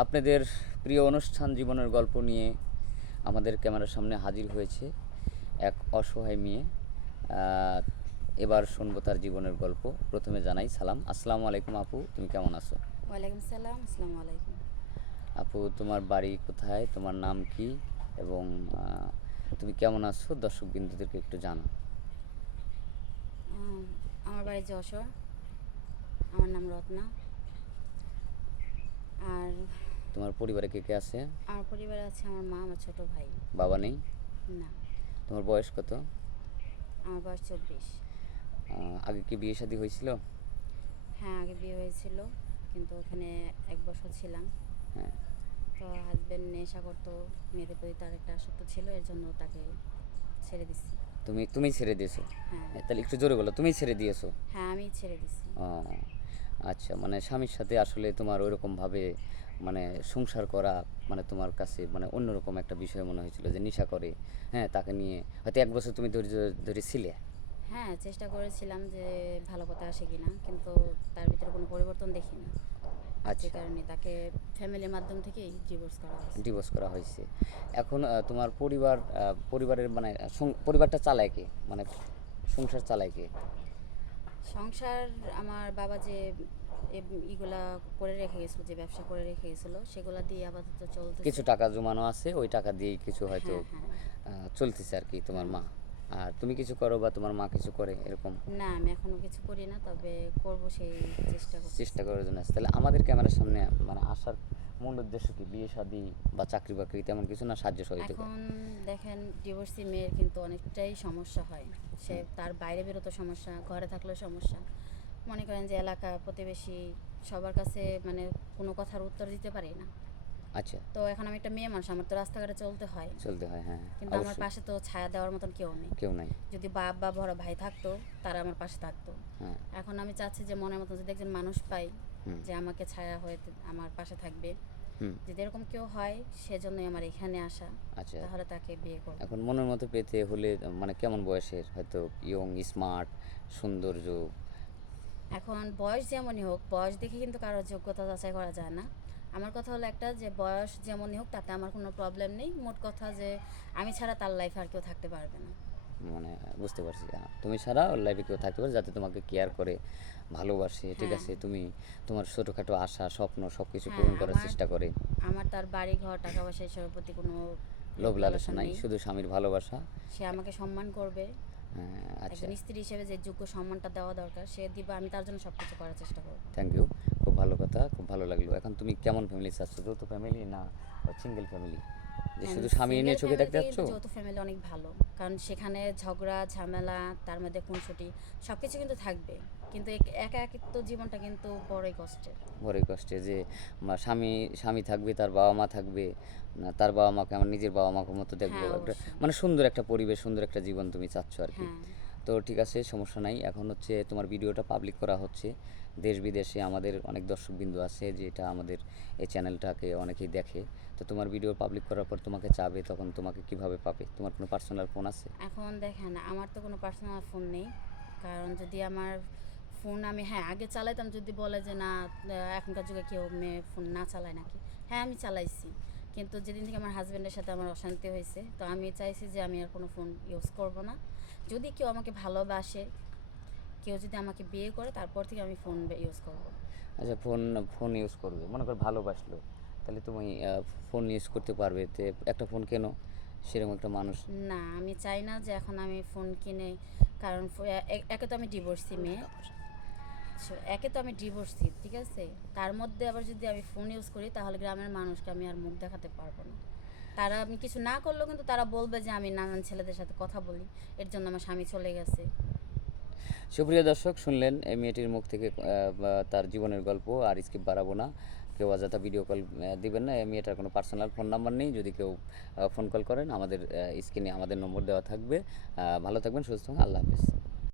আপনাদের প্রিয় অনুষ্ঠান জীবনের গল্প নিয়ে আমাদের ক্যামেরার সামনে হাজির হয়েছে এক অসহায় মেয়ে। আহ, এবার শুনবো তার জীবনের গল্প। প্রথমে জানাই সালাম, আসসালামু আলাইকুম আপু, তুমি কেমন আছো? ওয়ালাইকুম সালাম, আসসালামু আলাইকুম। আপু, তোমার বাড়ি কোথায়, তোমার নাম কি, এবং তুমি কেমন আছো দর্শক বিন্দুদেরকে একটু জানো। আম, আমার বাড়ি যশোর। আমার নাম রত্না। আর তোমার পরিবারে কে কে আছে? আমার পরিবারে আছে আমার মা, আমার ছোট ভাই। বাবা নেই? না। তোমার বয়স কত? আমার বয়স 24। আগে কি বিয়ে শাদী হয়েছিল? হ্যাঁ, আগে বিয়ে হয়েছিল, কিন্তু ওখানে 1 বছর ছিলাম। হ্যাঁ। তো হাজব্যান্ড নেশা করতো, মেয়েদের প্রতি তার একটা আসক্ত ছিল, এর জন্য তাকে ছেড়ে দিছি। তুমি ছেড়ে দিয়েছো? হ্যাঁ। তাহলে একটু জোরে বলো, তুমি ছেড়ে দিয়েছো? হ্যাঁ, আমি ছেড়ে দিছি। ও আচ্ছা, মানে স্বামীর সাথে আসলে তোমার ওইরকমভাবে মানে সংসার করা মানে তোমার কাছে মানে অন্যরকম একটা বিষয় মনে হয়েছিল যে নেশা করে। হ্যাঁ, তাকে নিয়ে হয়তো 1 বছর তুমি ধৈর্য ধরে ছিলে। হ্যাঁ, চেষ্টা করেছিলাম যে ভালো পথে আসে কিনা, কিন্তু তার ভিতরে কোনো পরিবর্তন দেখি না। যে আচ্ছা, কারণে তাকে ফ্যামিলির মাধ্যম থেকেই ডিভোর্স করা হয়েছে। ডিভোর্স করা হয়েছে। এখন তোমার পরিবারের মানে পরিবারটা চালায় কে, মানে সংসার চালায় কে? সংসার আমার বাবা যে ইগুলা করে রেখে গেছিলো, যে ব্যবসা করে রেখে গেছিলো, সেগুলা দিয়ে আপাতত চলতেছে। কিছু টাকা জমানো আছে, ওই টাকা দিয়েই কিছু হয়তো হ্যাঁ, হ্যাঁ। চলতেছে আর কি তোমার হুম। মা। আর তুমি কিছু করো বা তোমার মা কিছু করে এরকম? না, আমি এখনো কিছু করি না, তবে করব সেই চেষ্টা করতেছি। চেষ্টা করার জন্য আসছে। তাহলে আমাদের ক্যামেরার সামনে মানে আসার মূল উদ্দেশ্য কি? বিয়ে শাদী বা চাকরি বাকরি তেমন কিছু না, সাহায্য সহযোগিতা? এখন দেখেন, ডিভোর্সি মেয়ের কিন্তু অনেকটাই সমস্যা হয়। সে তার বাইরে বেরোতে সমস্যা, ঘরে থাকলেও সমস্যা। মনে করেন যে এলাকা প্রতিবেশী সবার কাছে মানে কোনো কথার উত্তর দিতে পারি না। আচ্ছা। তো এখন আমি একটা মেয়ে মানুষ, আমার তো রাস্তাঘাটে চলতে হয়। চলতে হয়, হ্যাঁ, কিন্তু আমার অবশ্যই। পাশে তো ছায়া দেওয়ার মতন কেউ নেই। কেউ নাই। যদি বাপ বা বড় ভাই থাকতো, তারা আমার পাশে থাকতো। হ্যাঁ। এখন আমি চাচ্ছি যে মনের মতন যদি একজন মানুষ পাই, হুম। যে আমাকে ছায়া হয়ে আমার পাশে থাকবে, হুম। যদি এরকম কেউ হয়, সেজন্যই আমার এখানে আসা। আচ্ছা। তাহলে তাকে বিয়ে করব। এখন মনের মতো পেতে হলে মানে কেমন বয়সের, হয়তো ইয়ং, স্মার্ট, সৌন্দর্য? এখন বয়স যেমনই হোক, বয়স দেখে কিন্তু কারোর যোগ্যতা যাচাই করা যায় না। আমার কথা হলো একটা, যে বয়স যেমনই হোক তাতে আমার কোনো প্রবলেম নেই। মোট কথা যে আমি ছাড়া তার লাইফে আর কেউ থাকতে পারবে না। মানে বুঝতে পারছি, তুমি ছাড়া ওর লাইফে কেউ থাকতে পারে যাতে তোমাকে কেয়ার করে, ভালোবাসে, ঠিক হ্যাঁ, আছে? তুমি তোমার ছোটোখাটো আশা স্বপ্ন সব কিছু হ্যাঁ। পূরণ করার আমার চেষ্টা করে। আমার তার বাড়ি ঘর, টাকা পয়সা এসবের প্রতি কোনো লোভ লোভ লালসা লালসা নাই, নেই। শুধু স্বামীর ভালোবাসা। সে আমাকে সম্মান করবে। হ্যাঁ, আচ্ছা। একজন স্ত্রী হিসেবে যে যোগ্য সম্মানটা দেওয়া দরকার সে দিবা, আমি তার জন্য সব কিছু করার চেষ্টা করব। Thank you. খুব ভালো কথা, খুব ভালো লাগলো। এখন তুমি কেমন ফ্যামিলি চাচ্ছ, যৌথ ফ্যামিলি না সিঙ্গেল ফ্যামিলি, যে শুধু স্বামী সিঙ্গেল নিয়ে সুখে থাকতে ফ্যামিলিতে চাচ্ছ? কিন্তু যৌথ ফ্যামিলি অনেক ভালো, কারণ সেখানে ঝগড়া ঝামেলা, তার মধ্যে খুনসুটি সব কিছু কিন্তু থাকবে। কিন্তু একা একিত্ব জীবনটা কিন্তু বড়ই কষ্টের। বড়ই কষ্টে যে স্বামী স্বামী থাকবে, তার বাবা মা থাকবে না, তার বাবা মাকে আমার নিজের বাবা মাকে মতো দেখবো, হ্যাঁ, একটা অবশ্যই। মানে সুন্দর একটা পরিবেশ, সুন্দর একটা জীবন তুমি চাচ্ছ আর কি। হ্যাঁ। তো ঠিক আছে, সমস্যা নাই। এখন হচ্ছে তোমার ভিডিওটা পাবলিক করা হচ্ছে, দেশ বিদেশে আমাদের অনেক দর্শকবিন্দু আছে যেটা আমাদের এই চ্যানেলটাকে অনেকেই দেখে। তো তোমার ভিডিও পাবলিক করার পর তোমাকে চাবে, তখন তোমাকে কিভাবে পাবে? তোমার কোনো পার্সোনাল ফোন আছে? এখন দেখেন, আমার তো কোনো পার্সোনাল ফোন নেই। কারণ যদি আমার ফোন আমি, হ্যাঁ, আগে চালাইতাম, যদি বলে যে না, এখনকার যুগে কেউ মেয়ে ফোন না চালায় নাকি, হ্যাঁ আমি চালাইছি। কিন্তু যেদিন থেকে আমার হাজব্যান্ডের সাথে আমার অশান্তি হয়েছে, তো আমি চাইছি যে আমি আর কোনো ফোন ইউজ করব না। যদি কেউ আমাকে ভালোবাসে, কেউ যদি আমাকে বিয়ে করে, তারপর থেকে আমি ফোন ইউজ করব। আচ্ছা, ফোন ফোন ইউজ করবে, মনে করো ভালোবাসলো, তাহলে তুমি ফোন ইউজ করতে পারবে, তো একটা ফোন কেন, সেরকম একটা মানুষ। না, আমি চাই না যে এখন আমি ফোন কিনে, কারণ একে তো আমি ডিভোর্সি মেয়ে। একে তো আমি ডিভোর্সি, ঠিক আছে, তার মধ্যে আবার যদি আমি ফোন ইউজ করি, তাহলে গ্রামের মানুষকে আমি আর মুখ দেখাতে পারবো না। তারা আমি কিছু না করলেও কিন্তু তারা বলবে যে আমি নানান ছেলেদের সাথে কথা বলি, এর জন্য আমার স্বামী চলে গেছে। সুপ্রিয় দর্শক, শুনলেন এই মেয়েটির মুখ থেকে তার জীবনের গল্প। আর স্কিপ বাড়াবো না, কেউ অযথা ভিডিও কল দিবেন না। এই মেয়েটার কোনো পার্সোনাল ফোন নাম্বার নেই, যদি কেউ ফোন কল করেন আমাদের স্ক্রিনে আমাদের নম্বর দেওয়া থাকবে। ভালো থাকবেন, সুস্থ থাকবেন, আল্লাহ হাফেজ।